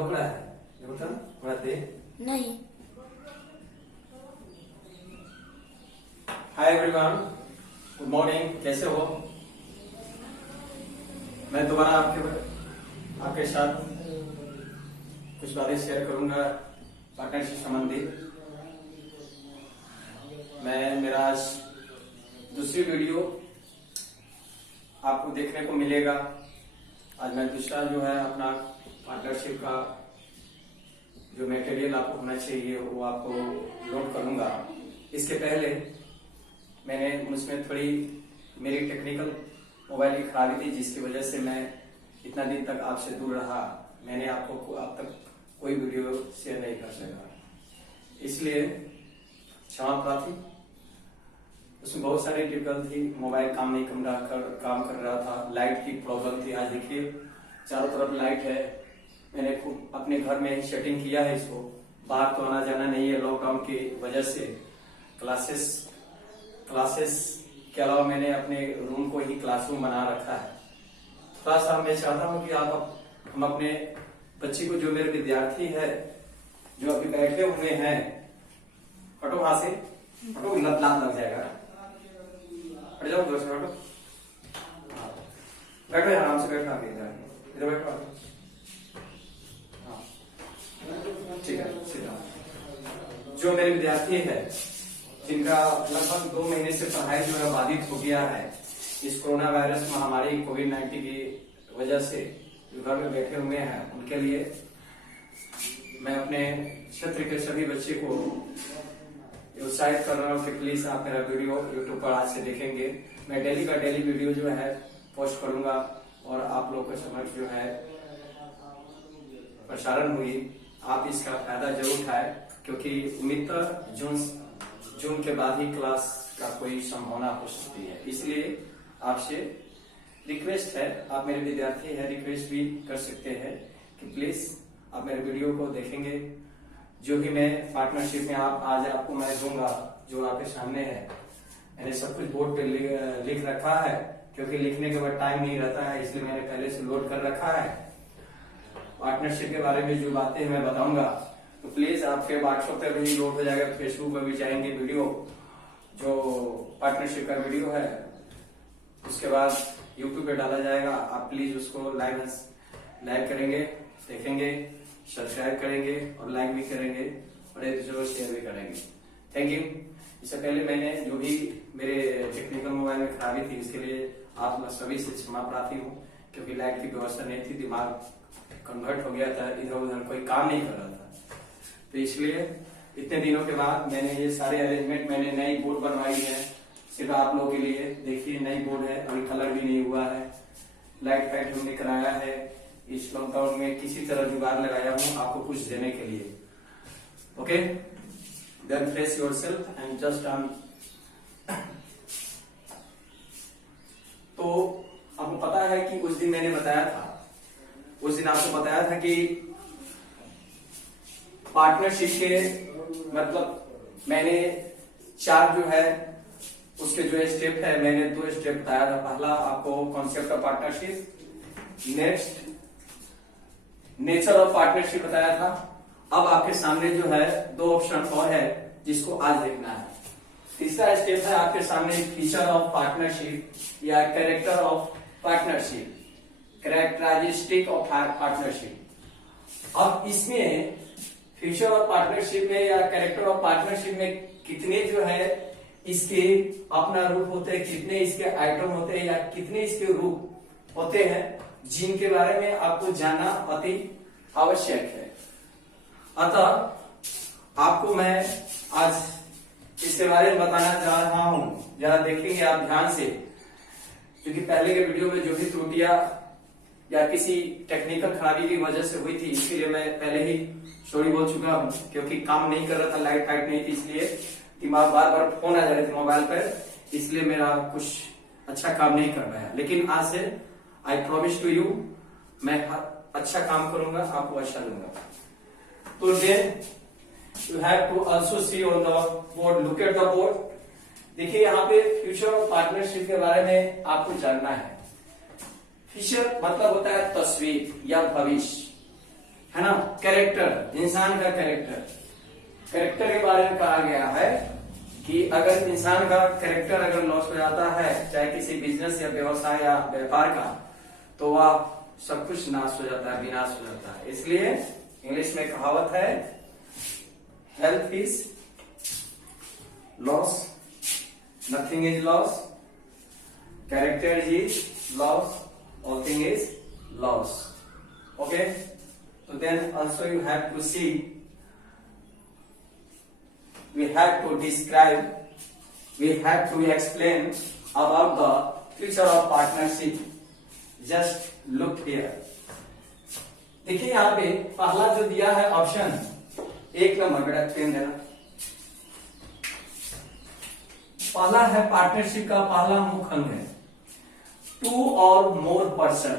ढोकला है देखो तो बनाते नहीं। Hi everyone, good morning. कैसे हो? मैं दोबारा आपके साथ कुछ बातें शेयर करूंगा पार्टनरशिप संबंधित। मेरा आज दूसरी वीडियो आपको देखने को मिलेगा। आज मैं दूसरा जो है अपना पार्टनरशिप का जो मटेरियल आपको होना चाहिए वो आपको लोड करूंगा। इसके पहले मैंने उसमें थोड़ी मेरी टेक्निकल मोबाइल की खराबी थी, जिसकी वजह से मैं इतना दिन तक आपसे दूर रहा। मैंने आपको अब तक कोई वीडियो शेयर नहीं कर सका, इसलिए क्षमा प्रार्थी। उसमें बहुत सारी डिफिकल्ट थी, मोबाइल काम नहीं काम कर रहा था, लाइट की प्रॉब्लम थी। आज देखिए चारों तरफ लाइट है। मैंने खूब अपने घर में ही सेटिंग किया है इसको, बाहर तो आना जाना नहीं है लॉकडाउन की वजह से। क्लासेस के अलावा मैंने अपने रूम को ही क्लासरूम बना रखा है। थोड़ा सा मैं चाहता हूँ कि हम अपने बच्चे को, जो मेरे विद्यार्थी है जो अभी बैठे हुए हैं, हटो वहां से, हटो, लत लग जाएगा, हट जाओ उधर से, हटो, बैठो आराम से, बैठो आगे इधर बैठो। हाँ ठीक है, सीधा। जो मेरे विद्यार्थी है जिनका लगभग 2 महीने से पढ़ाई जो है बाधित हो गया है इस कोरोना वायरस महामारी कोविड-19 की वजह से, जो घर में बैठे हुए हैं, उनके लिए मैं अपने क्षेत्र के सभी बच्चे को उत्साहित कर रहा हूँ कि प्लीज आप मेरा वीडियो यूट्यूब पर आज से देखेंगे। मैं डेली का डेली वीडियो जो है पोस्ट करूंगा और आप लोग के समक्ष जो है प्रसारण हुई। आप इसका फायदा जरूर उठाए, क्योंकि उम्मीद जून के बाद ही क्लास का कोई संभावना हो सकती है। इसलिए आपसे रिक्वेस्ट है, आप मेरे विद्यार्थी हैं, रिक्वेस्ट भी कर सकते हैं कि प्लीज आप मेरे वीडियो को देखेंगे। जो भी मैं पार्टनरशिप में आज आपको मैं दूंगा, जो आपके सामने है, मैंने सब कुछ बोर्ड पे लिख रखा है, क्योंकि लिखने के बाद टाइम नहीं रहता है, इसलिए मैंने पहले से लोड कर रखा है। पार्टनरशिप के बारे में जो बातें मैं बताऊंगा, तो प्लीज आपके व्हाट्सएप पे भी लोड हो जाएगा, फेसबुक पे भी जाएंगे वीडियो, जो पार्टनरशिप का वीडियो है, उसके बाद यूट्यूब पे डाला जाएगा। आप प्लीज उसको लाइक करेंगे, देखेंगे, सब्सक्राइब करेंगे और लाइक भी करेंगे और एक दूसरे को शेयर भी करेंगे। Thank you. इससे पहले मैंने जो भी मेरे टेक्निकल मोबाइल में खराबी थी, इसके लिए आप सभी से क्षमा प्रार्थी हूँ, क्योंकि लाइट की व्यवस्था नहीं थी, दिमाग कन्वर्ट हो गया था, इधर उधर कोई काम नहीं कर रहा था। तो इसलिए इतने दिनों के बाद मैंने ये सारे अरेंजमेंट, मैंने नई बोर्ड बनवाई है सिर्फ आप लोगों के लिए। देखिए नई बोर्ड है, अभी कलर भी नहीं हुआ है, लाइट फाइट हमने कराया है। इस लॉकडाउन में किसी तरह जुगाड़ लगाया हूँ आपको कुछ देने के लिए। Okay, then fresh yourself and just तो आपको पता है कि उस दिन मैंने बताया था, उस दिन आपको बताया था कि पार्टनरशिप के मतलब मैंने 4 जो है उसके जो स्टेप है, मैंने 2 स्टेप बताया था। पहला आपको concept of partnership, next nature of partnership बताया था। अब आपके सामने जो है 2 ऑप्शन और है जिसको आज देखना है। तीसरा स्टेप है आपके सामने फीचर ऑफ पार्टनरशिप या character of partnership, characteristic of partnership. अब इसमें फ्यूचर ऑफ पार्टनरशिप में या कैरेक्टर ऑफ पार्टनरशिप में कितने जो है इसके अपना रूप होते हैं, कितने इसके आइटम होते हैं या कितने इसके रूप होते हैं, जिनके बारे में आपको जानना अति आवश्यक है। अतः आपको मैं आज इसके बारे में बताना चाह रहा हूं, जरा देखेंगे आप ध्यान से, क्योंकि पहले के वीडियो में जो भी त्रुटियां या किसी टेक्निकल खराबी की वजह से हुई थी, इसके लिए मैं पहले ही सॉरी बोल चुका हूँ, क्योंकि काम नहीं कर रहा था, लाइट फाइट नहीं थी, इसलिए दिमाग बार बार फोन आ जा रहे थे मोबाइल पर, इसलिए मेरा कुछ अच्छा काम नहीं कर पाया। लेकिन आज से आई प्रॉमिस टू यू, मैं अच्छा काम करूंगा, आपको अच्छा दूंगा। तो then you have to also see on the board, look at the board. देखिए यहाँ पे फ्यूचर ऑफ पार्टनरशिप के बारे में आपको जानना है। फ्यूचर मतलब होता है तस्वीर या भविष्य, है ना, कैरेक्टर, इंसान का कैरेक्टर, कैरेक्टर के बारे में कहा गया है कि अगर इंसान का कैरेक्टर अगर लॉस हो जाता है, चाहे किसी बिजनेस या व्यवसाय या व्यापार का, तो वह सब कुछ नाश हो जाता है, विनाश हो जाता है। इसलिए इंग्लिश में कहावत है, health is loss, nothing is loss, character is loss, all thing is loss. Okay, so then also you have to see, we have to describe, we have to explain about the future of partnership. Just look here. देखिए यहाँ पे पहला जो दिया है option, एक number, बेटा pen देना। पहला है पार्टनरशिप का पहला मुख्य अंग है टू और मोर पर्सन,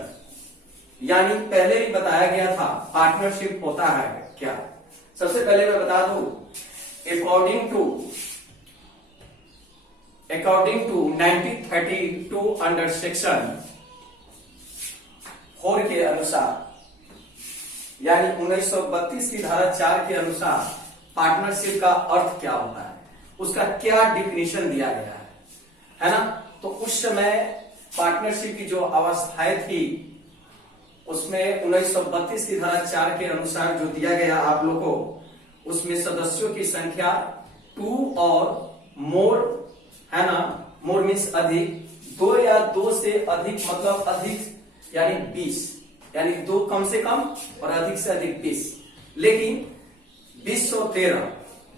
यानी पहले ही बताया गया था पार्टनरशिप होता है क्या। सबसे पहले मैं बता दूं, अकॉर्डिंग टू 1932 अंडर सेक्शन 4 के अनुसार, यानी 1932 की धारा 4 के अनुसार पार्टनरशिप का अर्थ क्या होता है, उसका क्या डिफिनेशन दिया गया है ना। तो उस समय पार्टनरशिप की जो अवस्थाएं थी उसमें 1932 की धारा 4 के अनुसार जो दिया गया आप लोग को, उसमें सदस्यों की संख्या 2 और मोर, है ना, मोर मीन्स अधिक, 2 या 2 से अधिक, मतलब अधिक यानी 20, यानी 2 कम से कम और अधिक से अधिक 20। लेकिन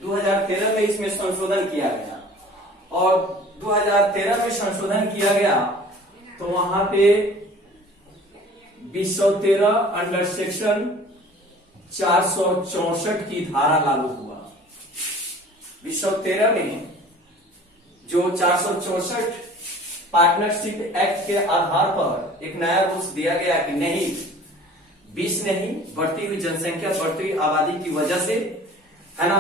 2013 में इसमें संशोधन किया गया, और 2013 में संशोधन किया गया तो वहां पे 2013 अंडर सेक्शन 464 की धारा लागू हुआ। 2013 में जो 464 पार्टनरशिप एक्ट के आधार पर एक नया रूल्स दिया गया कि नहीं, 20 नहीं, बढ़ती हुई जनसंख्या, बढ़ती हुई आबादी की वजह से, है ना,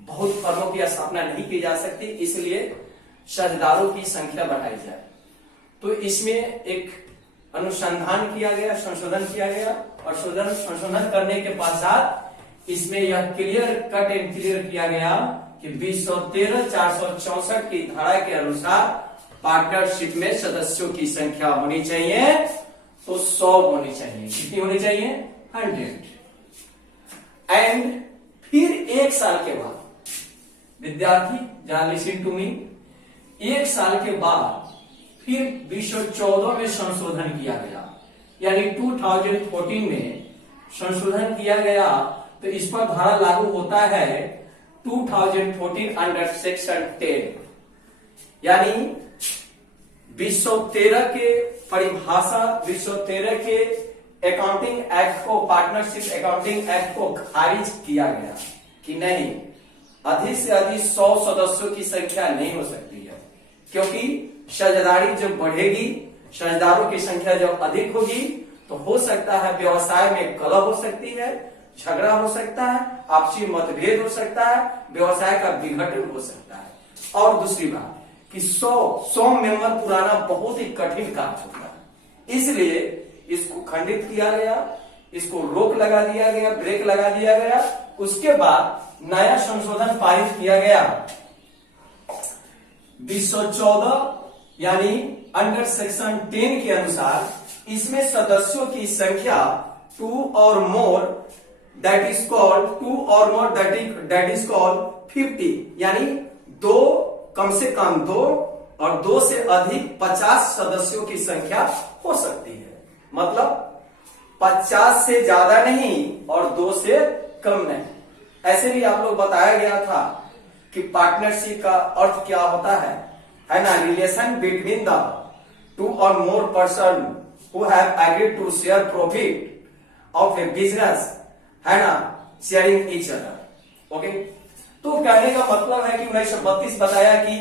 बहुत फर्मों की स्थापना नहीं की जा सकती, इसलिए साझेदारों की संख्या बढ़ाई जाए। तो इसमें एक अनुसंधान किया गया, संशोधन किया गया, और संशोधन करने के पश्चात इसमें यह क्लियर कट एंड क्लियर किया गया कि 2013 464 की धारा के अनुसार पार्टनरशिप में सदस्यों की संख्या होनी चाहिए तो 100 होनी चाहिए। कितनी होनी चाहिए? 100। एंड फिर 1 साल के बाद, विद्यार्थी जहां लिसन टू मी, 1 साल के बाद फिर 2014 में संशोधन किया गया, यानी 2014 में संशोधन किया गया, तो इस पर धारा लागू होता है 2014 अंडर सेक्शन 10, यानी 2013 के परिभाषा, 2013 के अकाउंटिंग एक्ट को, पार्टनरशिप अकाउंटिंग एक्ट को खारिज किया गया कि नहीं, अधिक से अधिक 100 सदस्यों की संख्या नहीं हो सकती है, क्योंकि साझेदारी जब बढ़ेगी, साझेदारों की संख्या जब अधिक होगी, तो हो सकता है व्यवसाय में कलह हो सकती है, झगड़ा हो सकता है, आपसी मतभेद हो सकता है, व्यवसाय का विघटन हो सकता है। और दूसरी बात कि 100 मेंबर पुराना बहुत ही कठिन कार्य होता है, इसलिए इसको खंडित किया गया, इसको रोक लगा दिया गया, ब्रेक लगा दिया गया। उसके बाद नया संशोधन पारित किया गया 2014, यानी अंडर सेक्शन 10 के अनुसार, इसमें सदस्यों की संख्या 2 और मोर दैट इज कॉल्ड 2 और मोर दैट इज कॉल्ड 50, यानी 2 कम से कम 2 और 2 से अधिक 50 सदस्यों की संख्या हो सकती है। मतलब 50 से ज्यादा नहीं और 2 से कम नहीं। ऐसे भी आप लोग बताया गया था कि पार्टनरशिप का अर्थ क्या होता है ना, रिलेशन बिटवीन द 2 और more person who have agreed to share profit of a business, है ना, शेयरिंग ईच अदर। ओके, तो कहने का मतलब है कि 1932 बताया कि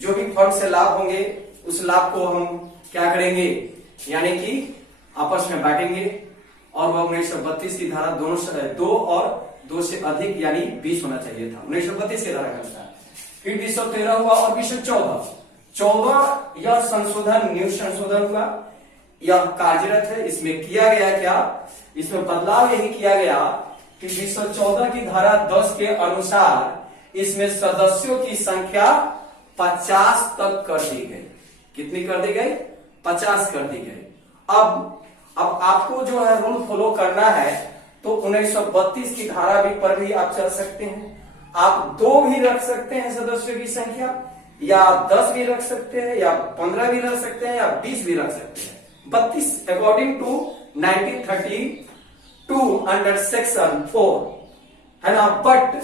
जो भी फंड से लाभ होंगे उस लाभ को हम क्या करेंगे, यानी कि आपस में बांटेंगे, और वह 1932 की धारा दोनों से 2 और 2 से अधिक यानी 20 होना चाहिए था 1932 की धारा के अनुसार। फिर 2013 हुआ और 2014 यह संशोधन, न्यू संशोधन हुआ, यह कार्यरत है। इसमें किया गया क्या, इसमें बदलाव यही किया गया कि 214 की धारा 10 के अनुसार इसमें सदस्यों की संख्या 50 तक कर दी गई। कितनी कर दी गई? 50 कर दी गई। अब आपको जो है रूल फॉलो करना है, तो 1932 की धारा भी पर भी आप चल सकते हैं। आप 2 भी रख सकते हैं सदस्यों की संख्या, या 10 भी रख सकते हैं, या 15 भी रख सकते हैं, या 20 भी रख सकते हैं। 32 अकॉर्डिंग टू 1932 अंडर सेक्शन 4 है ना। बट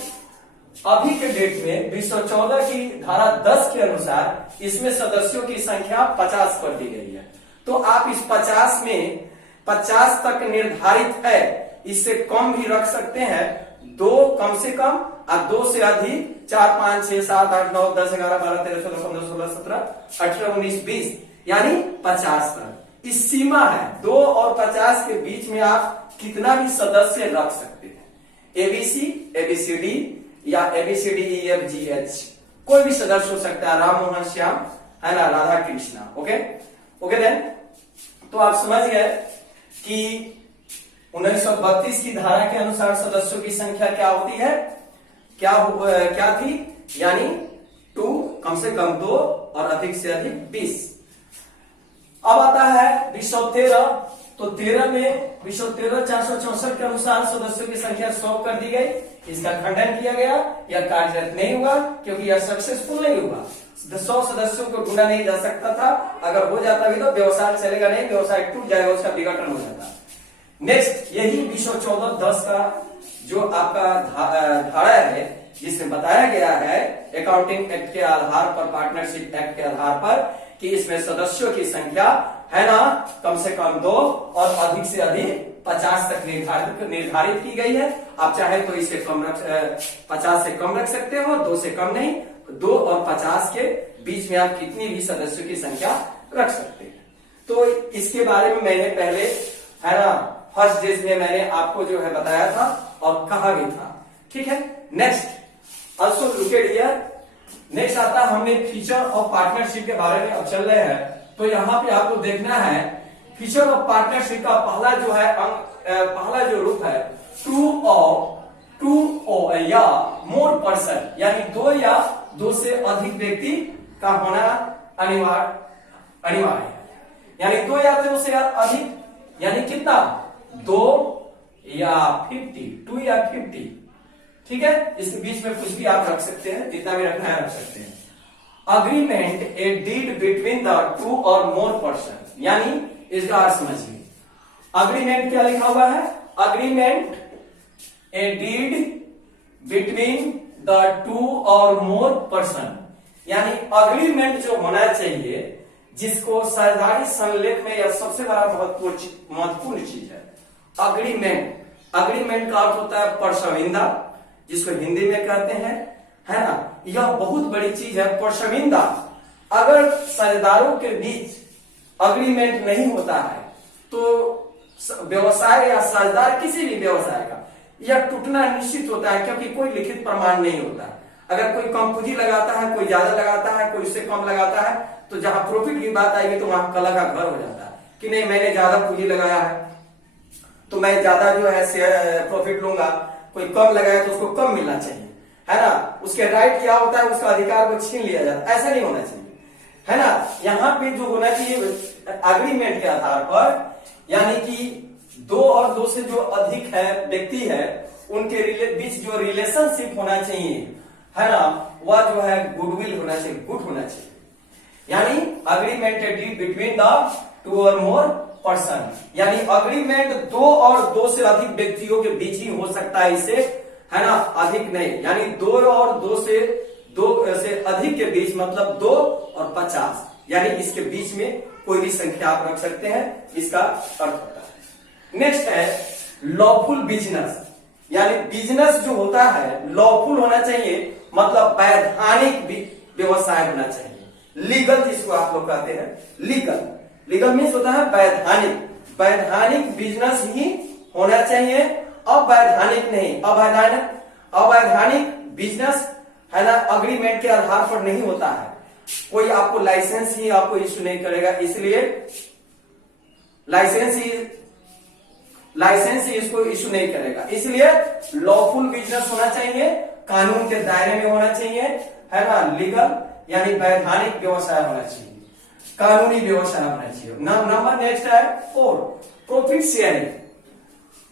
अभी के डेट में 214 की धारा 10 के अनुसार इसमें सदस्यों की संख्या 50 कर दी गई है। तो आप इस 50 में 50 तक निर्धारित है, इससे कम भी रख सकते हैं, 2 कम से कम और 2 से अधिक 4, 5, 6, 7, 8, 9, 10, 11, 12, 13, 14, 15, 16, 17, 18, 19, 20 यानी 50 तक इस सीमा है। 2 और 50 के बीच में आप कितना भी सदस्य रख सकते हैं। एबीसी, एबीसीडी या A B C D E F G H कोई भी सदस्य हो सकता है, राम मोहन श्याम है ना, Radha Krishna. Okay okay then, तो आप समझ गए कि 1932 की धारा के अनुसार सदस्यों की संख्या क्या होती है, क्या थी, यानी 2 कम से कम 2 और अधिक से अधिक 20। अब आता है 213, तो 13 में 213 464 के अनुसार सदस्यों की संख्या 100 कर दी गई। इसका खंडन किया गया, यह कार्यरत नहीं हुआ क्योंकि यह सक्सेसफुल नहीं हुआ। 100 सदस्यों को ढूंढा नहीं जा सकता था, अगर हो जाता भी तो व्यवसाय चलेगा नहीं, व्यवसाय टूट जाएगा, उसका विघटन हो जाता। नेक्स्ट यही 214-10 का जो आपका धारा है, जिसमें बताया गया है अकाउंटिंग एक्ट के आधार पर, पार्टनरशिप एक्ट के आधार पर, कि इसमें सदस्यों की संख्या है ना कम से कम 2 और अधिक से अधिक 50 तक निर्धारित की गई है। आप चाहे तो इसे 50 से कम रख सकते हो, 2 से कम नहीं, 2 और 50 के बीच में आप कितनी भी सदस्यों की संख्या रख सकते हैं। तो इसके बारे में मैंने पहले है ना फर्स्ट डेज में मैंने आपको जो है बताया था और कहा भी था। ठीक है, next also look at here. Next आता है, हमने फीचर ऑफ पार्टनरशिप के बारे में अब चल रहे हैं, तो यहाँ पे आपको देखना है फीचर ऑफ पार्टनरशिप का पहला जो है पहला जो रूप है, 2 या मोर पर्सन, यानी 2 या 2 से अधिक व्यक्ति का होना अनिवार्य है। यानी 2 या 2 से अधिक, यानी कितना, 2 या 50, 2 या 50। ठीक है, इसके बीच में कुछ भी आप रख सकते हैं, जितना भी रखना है रख सकते हैं। Agreement a deed between the 2 और मोर पर्सन, यानी इसका अर्थ समझिए। अग्रीमेंट क्या लिखा हुआ है, agreement a deed between the 2 और मोर पर्सन, यानी अग्रीमेंट जो होना चाहिए, जिसको साझेदारी संलेख में यह सबसे बड़ा महत्वपूर्ण चीज है। अग्रीमेंट का अर्थ होता है परसविंदा, जिसको हिंदी में कहते हैं, है ना। यह बहुत बड़ी चीज है परसविंदा। अगर साझेदारों के बीच अग्रीमेंट नहीं होता है तो व्यवसाय या साझेदार किसी भी व्यवसाय का यह टूटना निश्चित होता है, क्योंकि कोई लिखित प्रमाण नहीं होता। अगर कोई कम पूंजी लगाता है, कोई ज्यादा लगाता है, कोई उससे कम लगाता है, तो जहां प्रॉफिट की बात आएगी तो वहां कलह का घर हो जाता है कि नहीं, मैंने ज्यादा पूंजी लगाया है तो मैं ज्यादा जो है प्रॉफिट लूंगा, कोई कम लगाया तो उसको कम मिलना चाहिए, है ना। उसके राइट क्या होता है, उसका अधिकार को छीन लिया जाता है, ऐसा नहीं होना चाहिए, है ना। यहाँ पे जो होना चाहिए अग्रीमेंट के आधार पर, यानी कि 2 और 2 से जो अधिक है व्यक्ति है, उनके बीच जो रिलेशनशिप होना चाहिए, है ना, वह जो है गुडविल होना चाहिए, गुड होना चाहिए। यानी अग्रीमेंट डीड बिटवीन द 2 और मोर पर्सन, यानी अग्रीमेंट 2 और 2 से अधिक व्यक्तियों के बीच ही हो सकता है, इसे है ना अधिक नहीं। यानी 2 और 2 से अधिक के बीच, मतलब 2 और 50, यानी इसके बीच में कोई भी संख्या आप रख सकते हैं, इसका अर्थ होता है। नेक्स्ट है लॉफुल बिजनेस, यानी बिजनेस जो होता है लॉफुल होना चाहिए, मतलब वैधानिक व्यवसाय होना चाहिए। लीगल जिसको आप लोग कहते हैं, लीगल मीन्स होता है वैधानिक बिजनेस ही होना चाहिए, अवैधानिक नहीं। अवैधानिक बिजनेस है ना अग्रीमेंट के आधार पर नहीं होता है, कोई आपको लाइसेंस ही आपको इश्यू नहीं करेगा, इसलिए लाइसेंस इसको इशू नहीं करेगा। इसलिए लॉफुल बिजनेस होना चाहिए, कानून के दायरे में होना चाहिए, है ना, लीगल यानी वैधानिक व्यवसाय होना चाहिए, कानूनी व्यवसाय होना चाहिए। नंबर नेक्स्ट है 4, प्रॉफिट शेयरिंग।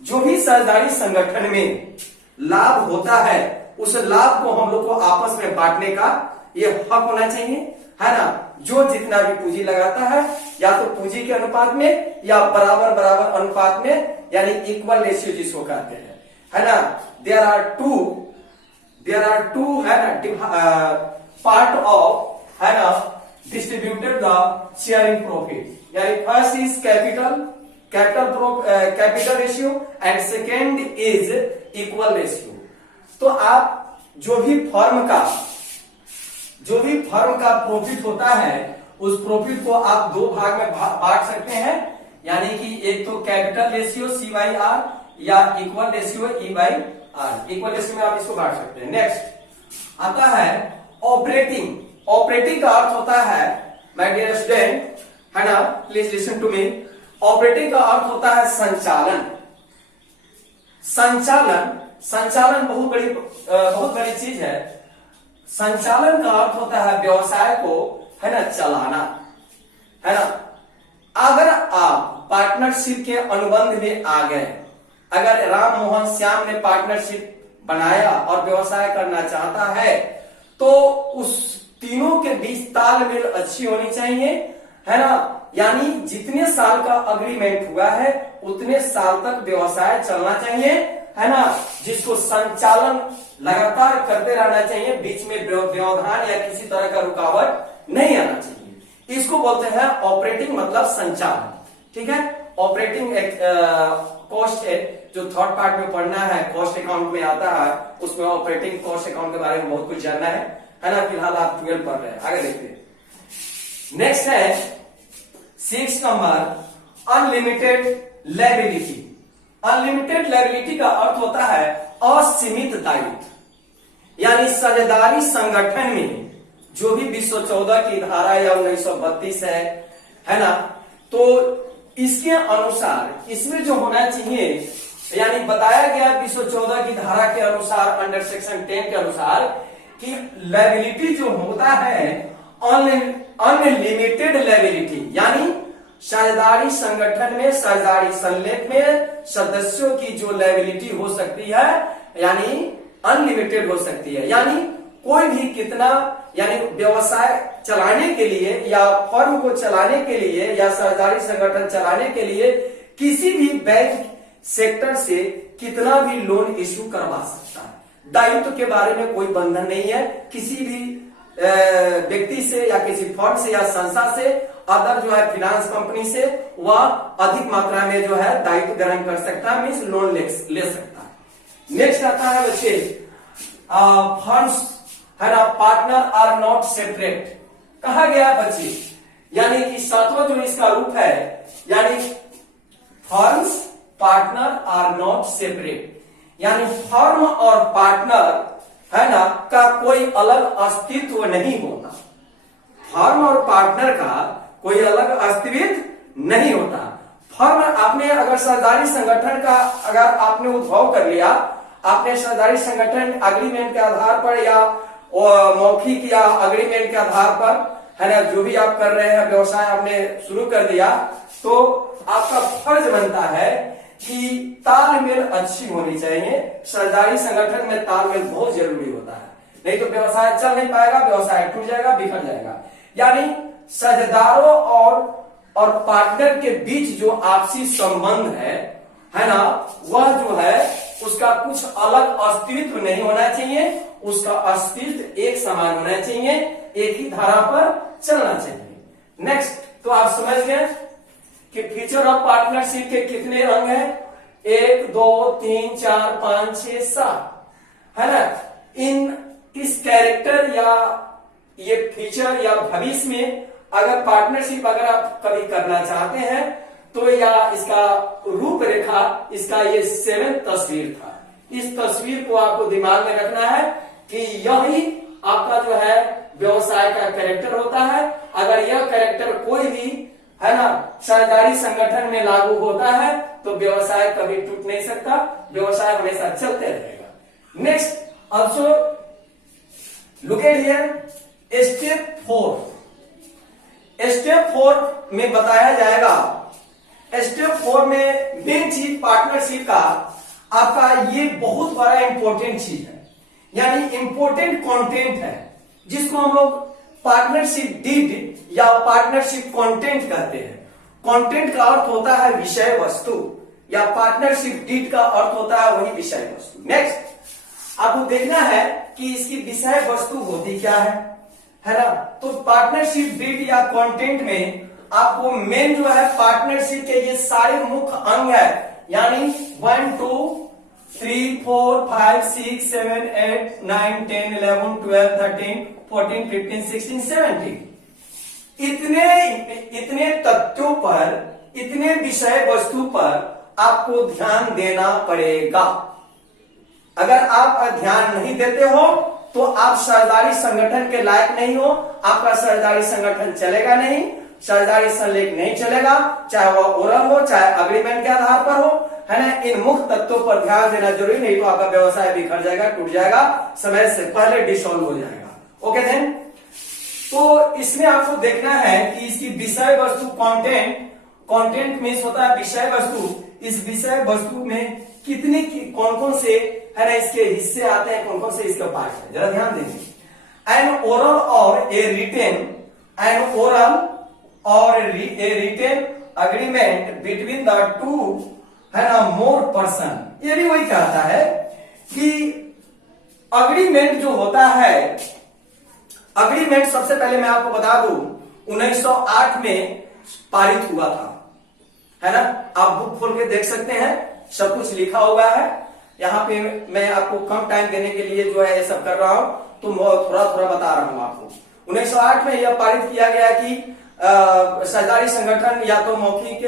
जो भी साझेदारी संगठन में लाभ होता है उस लाभ को हम लोग को आपस में बांटने का ये हक होना चाहिए, है ना। जो जितना भी पूंजी लगाता है या तो पूंजी के अनुपात में या बराबर बराबर अनुपात में, यानी इक्वल रेशियो जिसको कहते हैं, है ना। देयर आर टू है ना पार्ट ऑफ, है ना, डिस्ट्रीब्यूटेड द शेयरिंग प्रॉफिट। यानी first is capital ratio and second is equal ratio. तो आप जो भी फर्म का प्रॉफिट होता है उस प्रॉफिट को आप दो भाग में बांट सकते हैं, यानी कि एक तो कैपिटल रेशियो C/R या equal ratio E/R। Equal ratio में आप इसको बांट सकते हैं। नेक्स्ट आता है ऑपरेटिंग। ऑपरेटिंग का अर्थ होता है, माय डियर स्टूडेंट, है ना, please listen to me. Operating का अर्थ होता है संचालन। संचालन बहुत बड़ी चीज है। संचालन का अर्थ होता है व्यवसाय को, है ना, चलाना, है ना। अगर आप पार्टनरशिप के अनुबंध में आ गए, अगर राम मोहन श्याम ने पार्टनरशिप बनाया और व्यवसाय करना चाहता है तो उस तीनों के बीच तालमेल अच्छी होनी चाहिए, है ना। यानी जितने साल का अग्रीमेंट हुआ है उतने साल तक व्यवसाय चलना चाहिए, है ना। जिसको संचालन लगातार करते रहना चाहिए, बीच में व्यवधान या किसी तरह का रुकावट नहीं आना चाहिए। इसको बोलते हैं ऑपरेटिंग, मतलब संचालन। ठीक है। ऑपरेटिंग एक कॉस्ट है जो थर्ड पार्ट में पढ़ना है, कॉस्ट अकाउंट में आता है, उसमें ऑपरेटिंग कॉस्ट अकाउंट के बारे में बहुत कुछ जानना है ना। फिलहाल आप 12 पढ़ रहे हैं, आगे देखते हैं। नेक्स्ट है 6 number, unlimited liability. Unlimited liability का अर्थ होता है असीमित दायित्व। यानी साझेदारी संगठन में जो भी 214 की धारा या 1932 है ना, तो इसके अनुसार इसमें जो होना चाहिए, यानी बताया गया 214 की धारा के अनुसार, अंडर सेक्शन 10 के अनुसार, कि लायबिलिटी जो होता है अनलिमिटेड लायबिलिटी, यानी साझेदारी संगठन में, साझेदारी संलेख में सदस्यों की जो लायबिलिटी हो सकती है, यानी अनलिमिटेड हो सकती है। यानी कोई भी कितना, यानी व्यवसाय चलाने के लिए या फर्म को चलाने के लिए या साझेदारी संगठन चलाने के लिए किसी भी बैंक सेक्टर से कितना भी लोन इश्यू करवा सकता है। दायित्व के बारे में कोई बंधन नहीं है। किसी भी व्यक्ति से या किसी फंड से या संस्था से, अदर जो है फिनांस कंपनी से, वह अधिक मात्रा में जो है दायित्व ग्रहण कर सकता है, मीन्स लोन ले सकता है। नेक्स्ट आता है बच्चे फंड्स, है ना, पार्टनर आर नॉट सेपरेट। कहा गया बच्चे, यानी कि सातवां जो इसका रूप है, यानी firms partner are not separate, यानी फर्म और पार्टनर, है ना, का कोई अलग अस्तित्व नहीं होता। फर्म और पार्टनर का कोई अलग अस्तित्व नहीं होता। फर्म, आपने अगर साझेदारी संगठन का अगर आपने उद्भव कर लिया, आपने साझेदारी संगठन एग्रीमेंट के आधार पर या मौखिक या एग्रीमेंट के आधार पर, है ना, जो भी आप कर रहे हैं व्यवसाय आपने शुरू कर दिया, तो आपका फर्ज बनता है कि तालमेल अच्छी होनी चाहिए। साझेदारी संगठन में तालमेल बहुत जरूरी होता है, नहीं तो व्यवसाय चल नहीं पाएगा, व्यवसाय टूट जाएगा, बिखर जाएगा। यानी साझेदारों और पार्टनर के बीच जो आपसी संबंध है ना, वह जो है उसका कुछ अलग अस्तित्व नहीं होना चाहिए, उसका अस्तित्व एक समान होना चाहिए, एक ही धारा पर चलना चाहिए। नेक्स्ट, तो आप समझ गए कि फीचर ऑफ पार्टनरशिप के कितने अंग हैं? 1 2 3 4 5 6 7, है ना। इस कैरेक्टर या ये फीचर या भविष्य में अगर पार्टनरशिप अगर आप कभी करना चाहते हैं तो, या इसका रूपरेखा, इसका ये 7 तस्वीर था। इस तस्वीर को आपको दिमाग में रखना है कि यही आपका जो है व्यवसाय का कैरेक्टर होता है। अगर यह कैरेक्टर कोई भी, है ना, साझेदारी संगठन में लागू होता है तो व्यवसाय कभी टूट नहीं सकता, व्यवसाय हमेशा चलते रहेगा। Next also look at here step 4। Step 4 में बताया जाएगा, स्टेप 4 में मेन चीज पार्टनरशिप का आपका ये बहुत बड़ा इंपॉर्टेंट चीज है, यानी इंपॉर्टेंट कंटेंट है, जिसको हम लोग पार्टनरशिप डीड या पार्टनरशिप कंटेंट कहते हैं। कंटेंट का अर्थ होता है विषय वस्तु, या पार्टनरशिप डीड का अर्थ होता है वही विषय वस्तु। नेक्स्ट आपको देखना है कि इसकी विषय वस्तु होती क्या है ना। तो पार्टनरशिप डीड या कंटेंट में आपको मेन जो है पार्टनरशिप के ये सारे मुख्य अंग है, यानी 1 2 3 4 5 6 7 8 9 10 11 12 13 14 15 16 17 इतने तथ्यों पर, इतने विषय वस्तु पर आपको ध्यान देना पड़ेगा। अगर आप ध्यान नहीं देते हो तो आप साझेदारी संगठन के लायक नहीं हो, आपका साझेदारी संगठन चलेगा नहीं, साझेदारी संलेख नहीं चलेगा, चाहे वह ओरल हो चाहे अग्रीमेंट के आधार पर हो, है ना। इन मुख्य तत्वों पर ध्यान देना जरूरी, नहीं तो आपका व्यवसाय बिखर जाएगा, टूट जाएगा, समय से पहले डिसॉल्व हो जाएगा। ओके देन, तो इसमें आपको देखना है कि इसकी विषय वस्तु कंटेंट मीन्स होता है विषय वस्तु। इस विषय वस्तु में कितने कौन कौन से है ना इसके हिस्से आते हैं, कौन कौन से इसका पार्ट है, जरा ध्यान देंगे। एन ओरल और ए रिटेन, एन ओरल और a written agreement between the two है ना मोर पर्सन। ये भी वही कहता है कि अग्रीमेंट जो होता है, अग्रीमेंट सबसे पहले मैं आपको बता दूं 1908 में पारित हुआ था, है ना। आप बुक खोल के देख सकते हैं, सब कुछ लिखा हुआ है। यहाँ पे मैं आपको कम टाइम देने के लिए जो है ये सब कर रहा हूं, तो थोड़ा थोड़ा बता रहा हूं आपको। 1908 में यह पारित किया गया कि साझेदारी संगठन या तो मौखिक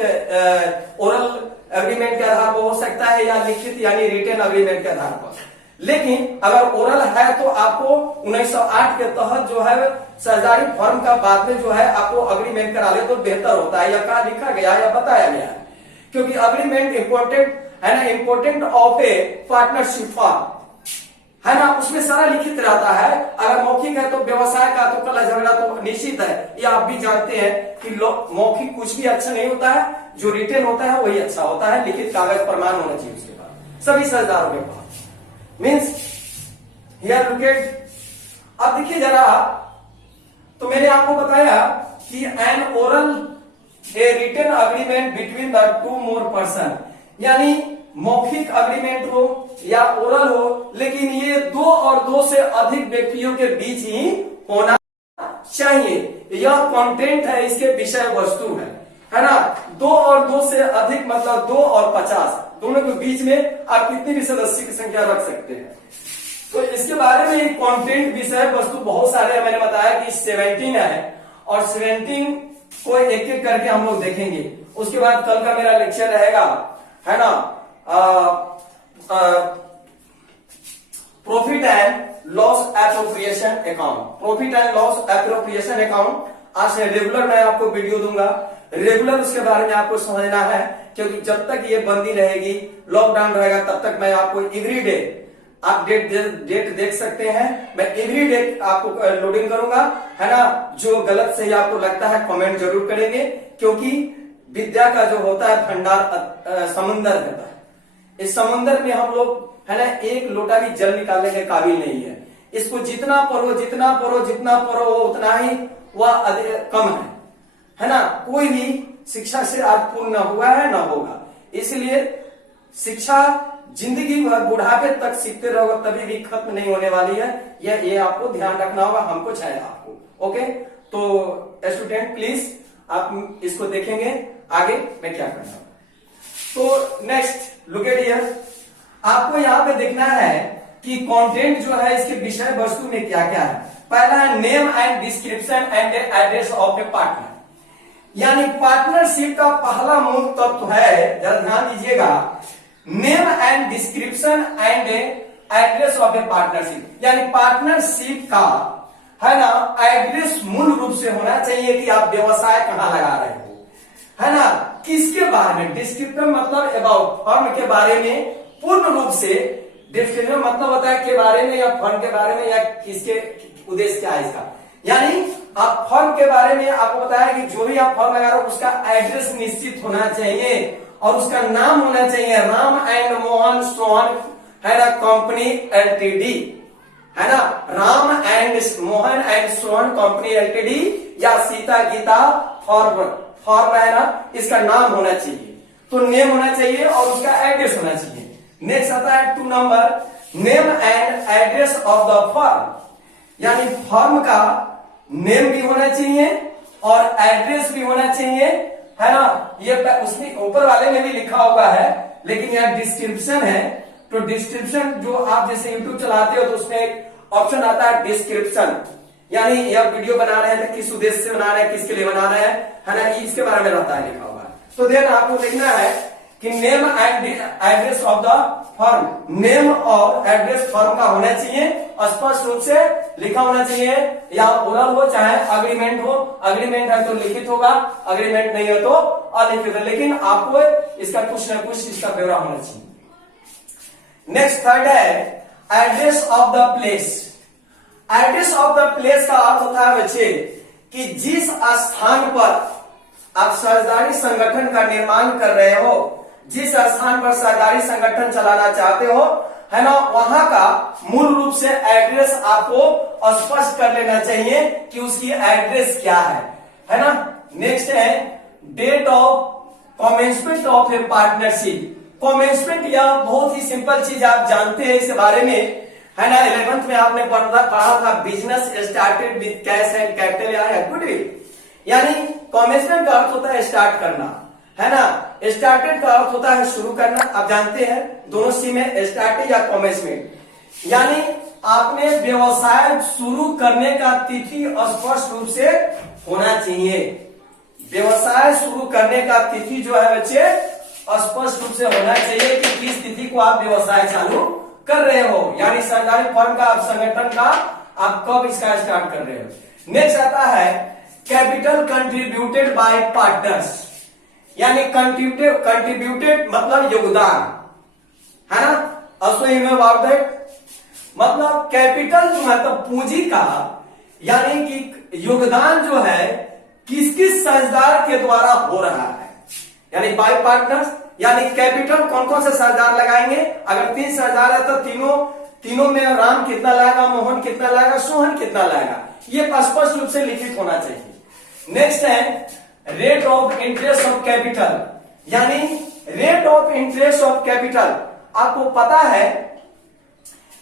ओरल अग्रीमेंट के आधार पर हो सकता है या लिखित यानी रिटेन अग्रीमेंट के आधार पर। लेकिन अगर ओरल है तो आपको 1908 के तहत जो है साझेदारी फर्म का बाद में जो है आपको अग्रीमेंट करा ले तो बेहतर होता है, या कहा लिखा गया या बताया गया है, क्योंकि अग्रीमेंट इंपॉर्टेंट है ना, important of a partnership firm है ना, उसमें सारा लिखित रहता है। अगर मौखिक है तो व्यवसाय का तो कला झगड़ा तो निश्चित है, ये आप भी जानते हैं कि मौखिक कुछ भी अच्छा नहीं होता है, जो रिटेन होता है वही अच्छा होता है, लिखित कागज प्रमाण होना चाहिए उसके बाद सभी साझेदारों के पास। मीन्स हियर लुक एट, अब देखिए जरा, तो मैंने आपको बताया कि an oral a written agreement between the two more person, यानी मौखिक अग्रीमेंट हो या ओरल हो, लेकिन ये 2 और 2 से अधिक व्यक्तियों के बीच ही होना चाहिए। यह कंटेंट है, इसके विषय वस्तु है ना। 2 और 2 से अधिक मतलब 2 और 50 दोनों के बीच में आप कितनी भी सदस्य की संख्या रख सकते हैं। तो इसके बारे में कंटेंट विषय वस्तु बहुत सारे हैं, मैंने बताया कि 17 है, और 17 को एक एक करके हम लोग देखेंगे। उसके बाद कल का मेरा लेक्चर रहेगा, है ना, profit and loss appropriation account. Profit and loss appropriation account आज से रेगुलर मैं आपको वीडियो दूंगा, रेगुलर उसके बारे में आपको समझना है, क्योंकि जब तक ये बंदी रहेगी, लॉकडाउन रहेगा, तब तक मैं आपको एवरी डे आप डेट देख सकते हैं, मैं एवरी डे आपको लोडिंग करूंगा, है ना। जो गलत सही आपको लगता है कमेंट जरूर करेंगे, क्योंकि विद्या का जो होता है भंडार समुंदर होता है। इस समुंदर में हम लोग है ना एक लोटा भी जल निकालने के काबिल नहीं है। इसको जितना पढ़ो जितना पढ़ो जितना पढ़ो उतना ही वह कम है ना। कोई भी शिक्षा से आज पूर्ण न हुआ है न होगा, इसलिए शिक्षा जिंदगी भर बुढ़ापे तक सीखते रहोगे, तभी भी खत्म नहीं होने वाली है। ये आपको ध्यान रखना होगा, हमको चाहे आपको। ओके, तो स्टूडेंट प्लीज आप इसको देखेंगे आगे मैं क्या करना। तो नेक्स्ट लुक एट हियर, आपको यहाँ पे देखना है कि कंटेंट जो है इसके विषय वस्तु में क्या क्या है। पहला है name and description and address of A partner, यानी पार्टनरशिप का पहला मूल तत्व है, जरा ध्यान दीजिएगा, name and description and address of a partnership. यानी पार्टनरशिप का है ना एड्रेस मूल रूप से होना चाहिए कि आप व्यवसाय कहां लगा रहे हो, है ना, किसके बारे में, डिस्क्रिप्टिव मतलब अबाउट, फर्म के बारे में पूर्ण रूप से, डिस्क्रिप्टिव मतलब होता है के बारे में या फर्म के बारे में या किसके उद्देश्य क्या है इसका। यानी आप फर्म के बारे में आपको बताया कि जो भी आप फर्म लगा रहे हो उसका एड्रेस निश्चित होना चाहिए और उसका नाम होना चाहिए राम एंड मोहन सोहन, है ना, कंपनी एलटीडी, है ना, Ram and Mohan and Sohan company LTD या सीता गीता फॉर्म है ना, इसका नाम होना चाहिए, तो नेम होना चाहिए और उसका एड्रेस होना चाहिए। नेक्स्ट आता है 2 number, name and address of the firm, यानी फर्म का नेम भी होना चाहिए और एड्रेस भी होना चाहिए, है ना। ये उसमें ऊपर वाले में भी लिखा हुआ है लेकिन यहाँ डिस्क्रिप्शन है, तो डिस्क्रिप्शन जो आप जैसे यूट्यूब चलाते हो तो उसमें एक ऑप्शन आता है डिस्क्रिप्शन, यानी यह वीडियो बना रहे हैं तो किस उद्देश्य से बना रहे हैं, किसके लिए बना रहे हैं, है ना, इसके बारे में रहता है लिखा हुआ है। तो देन आपको लिखना है कि name and address of the firm, name और एड्रेस फर्म का होना चाहिए, स्पष्ट रूप से लिखा होना चाहिए, या ओरल हो चाहे अग्रीमेंट हो, अग्रीमेंट है तो लिखित होगा, अग्रीमेंट नहीं है तो अलिखित, लेकिन आपको इसका कुछ न कुछ इसका ब्यौरा होना चाहिए। नेक्स्ट 3rd है address of the place. Address of the place का अर्थ होता है बच्चे कि जिस स्थान पर आप साझेदारी संगठन का निर्माण कर रहे हो, जिस स्थान पर साझेदारी संगठन चलाना चाहते हो, है ना, वहां का मूल रूप से एड्रेस आपको स्पष्ट कर लेना चाहिए कि उसकी एड्रेस क्या है ना। नेक्स्ट है date of commencement of a partnership. Commencement यह बहुत ही सिंपल चीज आप जानते हैं इसके बारे में, है ना, 11th में आपने पढ़ा था business started with cash and capital या इक्विटी, यानी कमेंसमेंट का अर्थ होता है स्टार्ट करना, है ना, स्टार्टेड का अर्थ होता है शुरू करना, आप जानते हैं दोनों सी में स्टार्टेड या कमेंसमेंट, यानी आपने व्यवसाय शुरू करने का तिथि स्पष्ट रूप से होना चाहिए। व्यवसाय शुरू करने का तिथि जो है बच्चे स्पष्ट रूप से होना चाहिए कि किस तिथि को आप व्यवसाय चालू कर रहे हो, यानी सरकारी फर्म का आप संगठन का आप कब इसका स्टार्ट कर रहे हो। नेक्स्ट आता है कैपिटल कंट्रीब्यूटेड बाय पार्टनर्स, यानी कंट्रीब्यूटेड मतलब योगदान, है ना, मतलब कैपिटल जो है तो पूंजी का, यानी कि योगदान जो है किस किस साझेदार के द्वारा हो रहा है, यानी बाय पार्टनर्स, यानी कैपिटल कौन कौन से साझेदार लगाएंगे, अगर 3 साझेदार है तो तीनों में राम कितना लाएगा, मोहन कितना लाएगा, सोहन कितना लाएगा, ये स्पष्ट रूप से लिखित होना चाहिए। नेक्स्ट है rate of interest of capital, यानी rate of interest of capital. आपको पता है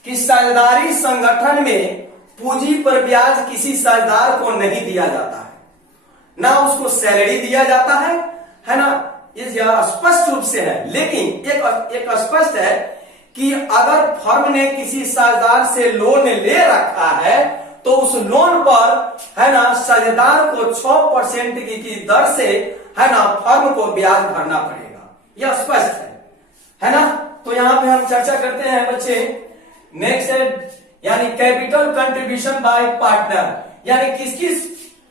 कि साझेदारी संगठन में पूंजी पर ब्याज किसी साझेदार को नहीं दिया जाता है, ना उसको सैलरी दिया जाता है ना, यह स्पष्ट रूप से है। लेकिन एक स्पष्ट है कि अगर फर्म ने किसी साझेदार से लोन ले रखा है तो उस लोन पर, है ना, साझेदार को 6% की दर से, है ना, फर्म को ब्याज भरना पड़ेगा, यह स्पष्ट है ना। तो यहां पे हम चर्चा करते हैं बच्चे। नेक्स्ट है यानी कैपिटल कंट्रीब्यूशन बाय पार्टनर, यानी किस किस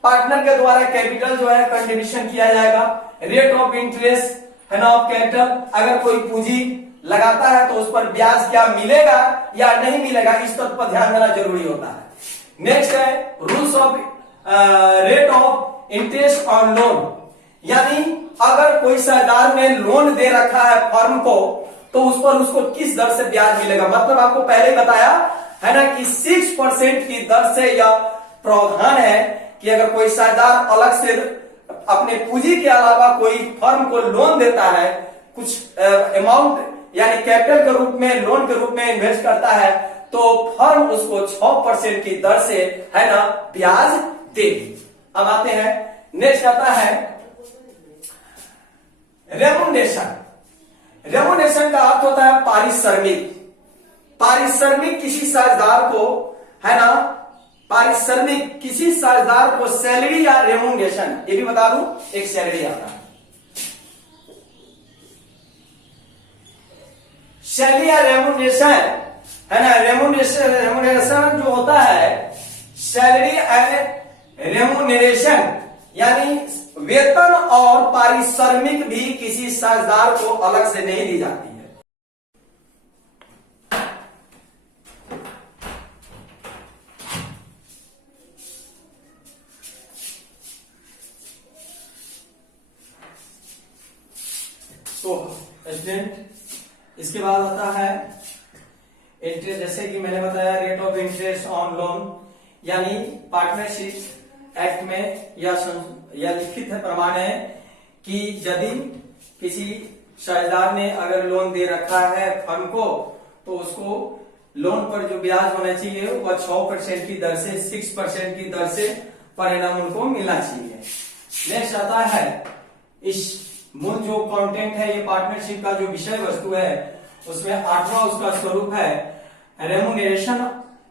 पार्टनर के द्वारा कैपिटल जो है कंट्रीब्यूशन किया जाएगा। रेट ऑफ इंटरेस्ट, है ना, ऑफ कैपिटल, अगर कोई पूंजी लगाता है तो उस पर ब्याज क्या मिलेगा या नहीं मिलेगा, इस तथ्य पर ध्यान देना जरूरी होता है। नेक्स्ट है rules of rate of interest on loan, यानी अगर कोई साझेदार ने लोन दे रखा है फर्म को तो उस पर उसको किस दर से ब्याज मिलेगा। मतलब आपको पहले ही बताया है ना कि 6% की दर से यह प्रावधान है कि अगर कोई साझेदार अलग से अपने पूंजी के अलावा कोई फर्म को लोन देता है, कुछ अमाउंट यानी कैपिटल के रूप में, लोन के रूप में इन्वेस्ट करता है, तो फर्म उसको 6% की दर से, है ना, ब्याज देगी। अब आते हैं, नेक्स्ट आता है रेमुनरेशन। रेमुनरेशन का अर्थ होता है पारिश्रमिक। पारिश्रमिक किसी साझेदार को, है ना, पारिश्रमिक किसी साझेदार को सैलरी या रेमुनरेशन, ये भी बता दूं, एक सैलरी आता है, सैलरी या रेमुनरेशन, है ना। रेमुनरेशन जो होता है, सैलरी एंड रेमुनरेशन, यानी वेतन और पारिश्रमिक भी किसी साझेदार को अलग से नहीं दी जाती है। तो स्टूडेंट इसके बाद आता है इंटरेस्ट, जैसे कि मैंने बताया rate of interest on loan, यानी पार्टनरशिप एक्ट में यह लिखित है प्रमाण है कि यदि किसी साझेदार ने अगर लोन दे रखा है फर्म को, तो उसको लोन पर जो ब्याज होना चाहिए वह 6% की दर से 6% की दर से पर एनम उनको मिलना चाहिए। नेक्स्ट आता है इस मूल जो कंटेंट है, ये पार्टनरशिप का जो विषय वस्तु है, उसमें 8वां उसका स्वरूप है रेमुनेरेशन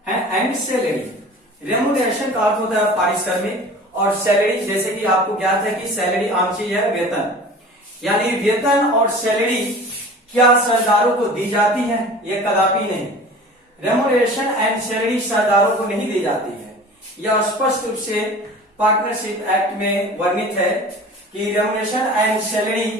एंड सैलरी। रेमुनेरेशन का अर्थ होता है पारिश्रमिक, और सैलरी जैसे कि आपको ज्ञात है कि सैलरी आम चीज है वेतन, यानी वेतन और सैलरी क्या साझेदारों को दी जाती है? ये कदापि नहीं। रेमुनेरेशन एंड सैलरी साझेदारों को नहीं दी जाती है। यह स्पष्ट रूप से पार्टनरशिप एक्ट में वर्णित है कि रेमुनेरेशन एंड सैलरी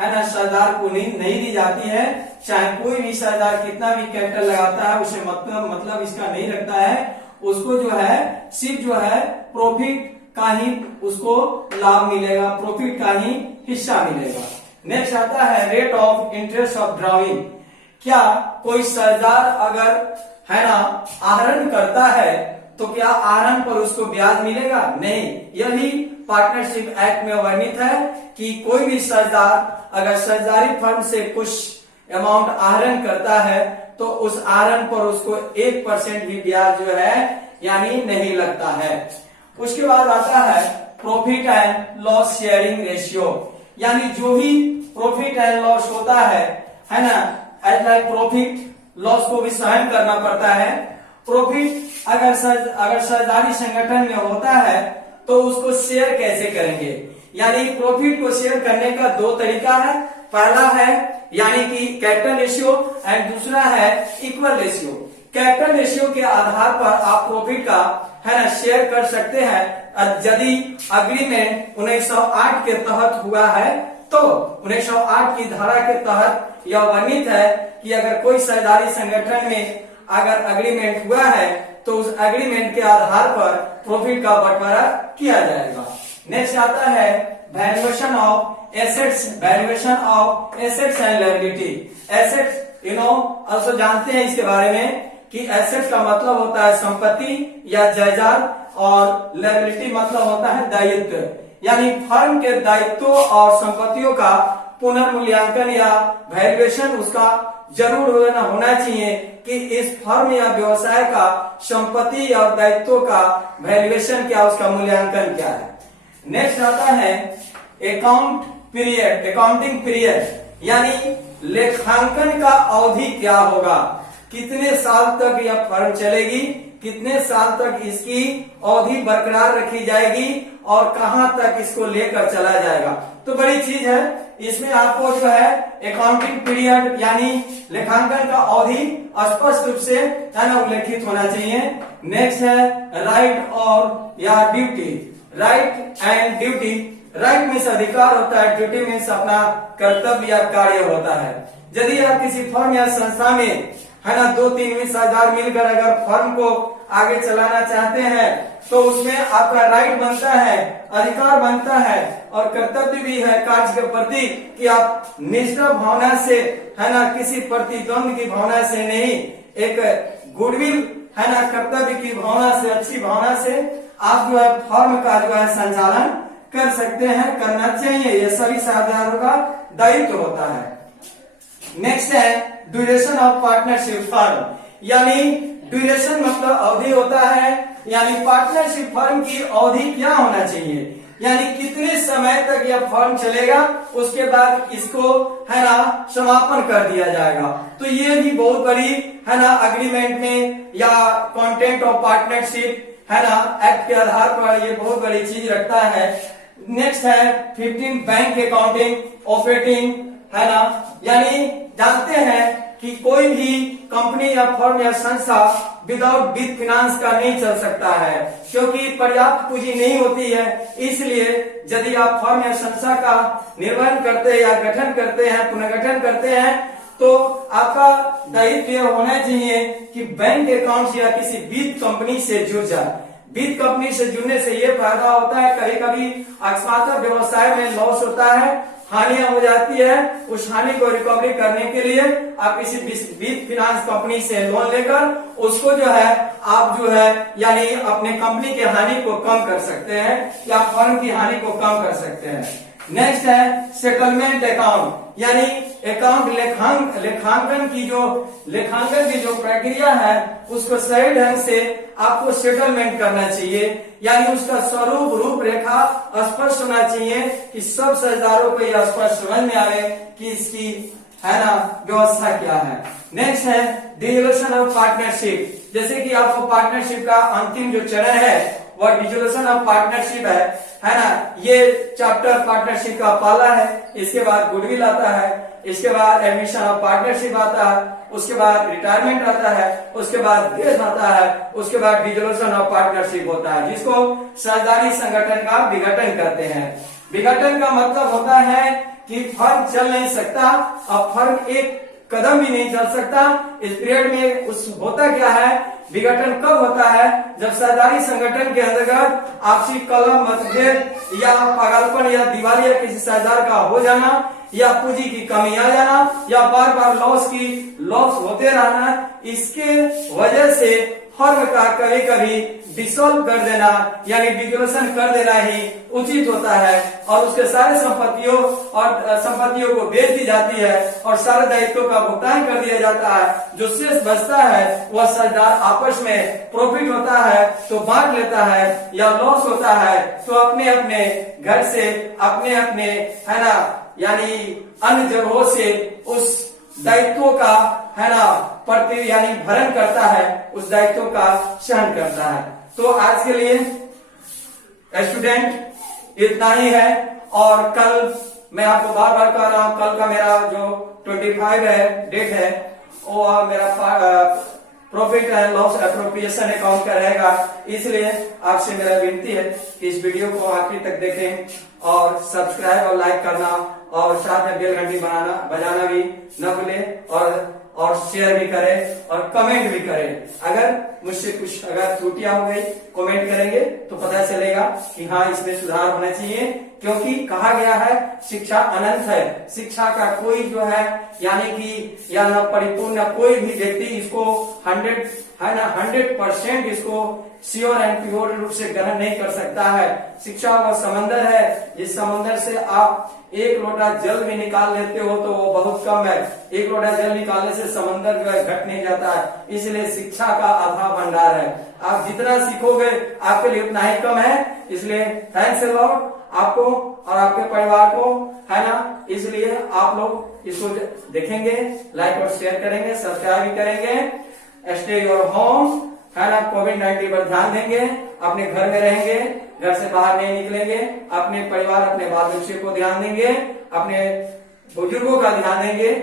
है ना साझेदार को नहीं दी जाती है। चाहे कोई भी साझेदार कितना भी कैपिटल लगाता है, उसे मतलब इसका नहीं रखता है, उसको जो है सिर्फ जो है प्रॉफिट का ही उसको लाभ मिलेगा, प्रॉफिट का ही हिस्सा मिलेगा। नेक्स्ट आता है rate of interest of drawing. क्या कोई साझेदार अगर है ना आहरण करता है तो क्या आहरण पर उसको ब्याज मिलेगा? नहीं। यह भी पार्टनरशिप एक्ट में वर्णित है कि कोई भी साझेदार अगर साझेदारी फर्म से कुछ अमाउंट आहरण करता है तो उस आहरण पर उसको 1% भी ब्याज जो है यानी नहीं लगता है। उसके बाद आता है profit and loss sharing ratio, यानी जो भी प्रॉफिट एंड लॉस होता है ना, एज लाइक प्रॉफिट लॉस को भी सहन करना पड़ता है। प्रॉफिट अगर साझेदारी संगठन में होता है तो उसको शेयर कैसे करेंगे? यानी प्रॉफिट को शेयर करने का 2 तरीका है। पहला है यानी कि कैपिटल रेशियो एंड दूसरा है इक्वल रेशियो। कैपिटल रेशियो के आधार पर आप प्रॉफिट का है ना शेयर कर सकते हैं। यदि अग्रीमेंट 1908 के तहत हुआ है तो 1908 की धारा के तहत यह वर्णित है कि अगर कोई साझेदारी संगठन में अगर अग्रीमेंट हुआ है तो उस एग्रीमेंट के आधार पर प्रॉफिट का बंटवारा किया जाएगा। नेक्स्ट आता है valuation of assets, valuation of assets and liability. Assets also जानते हैं इसके बारे में कि एसेट्स का मतलब होता है संपत्ति या जायदाद, और लायबिलिटी मतलब होता है दायित्व, यानी फर्म के दायित्वों और संपत्तियों का पुनर्मूल्यांकन या वैल्यूएशन उसका जरूर होना चाहिए कि इस फर्म या व्यवसाय का संपत्ति और दायित्वों का वैल्यूएशन क्या, उसका मूल्यांकन क्या है। नेक्स्ट आता है अकाउंटिंग पीरियड, यानी लेखांकन का अवधि क्या होगा, कितने साल तक यह फर्म चलेगी, कितने साल तक इसकी अवधि बरकरार रखी जाएगी और कहां तक इसको लेकर चला जाएगा। तो बड़ी चीज है, इसमें आपको जो है अकाउंटिंग पीरियड यानी लेखांकन का अवधि स्पष्ट रूप से है ना उल्लेखित होना चाहिए। नेक्स्ट है राइट और या duty, right and duty. Right means अधिकार होता है, ड्यूटी मीन्स अपना कर्तव्य या कार्य होता है। यदि आप किसी फर्म या संस्था में है ना 2-3 साझेदार मिलकर अगर फर्म को आगे चलाना चाहते हैं तो उसमें आपका राइट बनता है, अधिकार बनता है और कर्तव्य भी है कार्य के प्रति कि आप निष्ठा भावना से है ना किसी प्रतिद्वंद की भावना से नहीं, एक गुडविल है ना कर्तव्य की भावना से, अच्छी भावना से आप जो है फर्म का जो है संचालन कर सकते हैं, करना चाहिए। ये सभी साझेदारों का दायित्व होता है। नेक्स्ट है ड्यूरेशन ऑफ पार्टनरशिप फर्म, यानी ड्यूरेशन मतलब अवधि होता है, यानी पार्टनरशिप फर्म की अवधि क्या होना चाहिए, यानी कितने समय तक यह फर्म चलेगा, उसके बाद इसको है ना समापन कर दिया जाएगा। तो ये भी बहुत बड़ी है ना अग्रीमेंट में या कंटेंट ऑफ पार्टनरशिप है ना एक्ट के आधार पर ये बहुत बड़ी चीज रखता है। नेक्स्ट है 15 बैंक अकाउंटिंग ऑपरेटिंग है ना, यानी जानते हैं कि कोई भी कंपनी या फर्म या संस्था विदाउट वित्त फिनांस का नहीं चल सकता है, क्योंकि पर्याप्त पूंजी नहीं होती है। इसलिए यदि आप फर्म या संस्था का निर्माण करते हैं या गठन करते हैं, पुनर्गठन करते हैं, तो आपका दायित्व यह होना चाहिए कि बैंक अकाउंट या किसी वित्त कंपनी से जुड़ जाए। वित्त कंपनी से जुड़ने से ये फायदा होता है, कभी कभी अकस्मात व्यवसाय में लॉस होता है, हानियां हो जाती है, उस हानि को रिकवरी करने के लिए आप किसी वित्त फिनांस कंपनी से लोन लेकर उसको जो है आप जो है यानी अपने कंपनी की हानि को कम कर सकते हैं या फर्म की हानि को कम कर सकते हैं। नेक्स्ट है सेटलमेंट अकाउंट, यानी अकाउंट लेखांकन की जो प्रक्रिया है उसको सही ढंग से आपको सेटलमेंट करना चाहिए, यानी उसका स्वरूप रूपरेखा स्पष्ट होना चाहिए कि सब साझेदारों को यह स्पष्ट समझ में आवे कि इसकी है ना व्यवस्था क्या है। नेक्स्ट है डिसोल्यूशन ऑफ पार्टनरशिप, जैसे कि आपको पार्टनरशिप का अंतिम जो चरण है वह डिसोल्यूशन ऑफ पार्टनरशिप है ना। ये चैप्टर पार्टनरशिप का पहला है, इसके बाद गुडविल आता है, इसके बाद एडमिशन ऑफ पार्टनरशिप आता है, उसके बाद रिटायरमेंट आता है, उसके बाद डेथ आता है, उसके बाद डिसोल्यूशन ऑफ पार्टनरशिप होता है, जिसको साझेदारी संगठन का विघटन कहते हैं। विघटन का मतलब होता है कि फर्म चल नहीं सकता और फर्म एक कदम भी नहीं चल सकता। इस पीरियड में उस होता क्या है, विघटन कब होता है, जब साझेदारी संगठन के अंतर्गत आपसी कलह मतभेद या पागलपन या दिवालिया किसी साझेदार का हो जाना या पूंजी की कमी आ जाना या बार बार लॉस होते रहना, इसके वजह से फर्म का कभी कभी डिसॉल्व कर देना यानी डिसोल्यूशन कर देना ही उचित होता है और उसके सारे संपत्तियों को बेच दी जाती है और सारे दायित्वों का भुगतान कर दिया जाता है। जो शेष बचता है वह साझेदार आपस में प्रॉफिट होता है तो बांट लेता है या लॉस होता है तो अपने अपने घर से अपने अपने है ना यानी अन्य जगहों से उस दायित्वों का है ना प्रति यानी भरण करता है, उस दायित्वों का सहन करता है। तो आज के लिए स्टूडेंट इतना ही है और कल मैं आपको बार बार कह रहा हूं, कल का मेरा जो 25 है डेट है वो मेरा profit and loss appropriation account का रहेगा। इसलिए आपसे मेरा विनती है कि इस वीडियो को आखिर तक देखें और सब्सक्राइब और लाइक करना और साथ में बेल घंटी बजाना भी न भूलें और शेयर भी करें और कमेंट भी करें। अगर मुझसे कुछ अगर त्रुटियां हो गई कमेंट करेंगे तो पता चलेगा कि हाँ इसमें सुधार होना चाहिए, क्योंकि कहा गया है शिक्षा अनंत है। शिक्षा का कोई जो है यानी कि या न परिपूर्ण कोई भी व्यक्ति इसको 100% इसको श्योर एंड प्योर रूप से ग्रहण नहीं कर सकता है। शिक्षा वो समंदर है जिस समंदर से आप एक लोटा जल भी निकाल लेते हो तो वो बहुत कम है। एक लोटा जल निकालने से समंदर जो है घट नहीं जाता है। इसलिए शिक्षा का अथाह भंडार है, आप जितना सीखोगे आपके लिए उतना ही कम है। इसलिए थैंक्स अ लॉट आपको और आपके परिवार को है ना। इसलिए आप लोग इसको देखेंगे, लाइक और शेयर करेंगे, सब्सक्राइब भी करेंगे। स्टे योर होम है ना, कोविड-19 पर ध्यान देंगे, अपने घर में रहेंगे, घर से बाहर नहीं निकलेंगे, अपने परिवार अपने बाल बच्चे को ध्यान देंगे, अपने बुजुर्गों का ध्यान देंगे।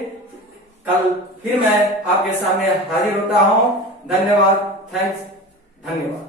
कल फिर मैं आपके सामने हाजिर होता हूँ। धन्यवाद, थैंक्स, धन्यवाद।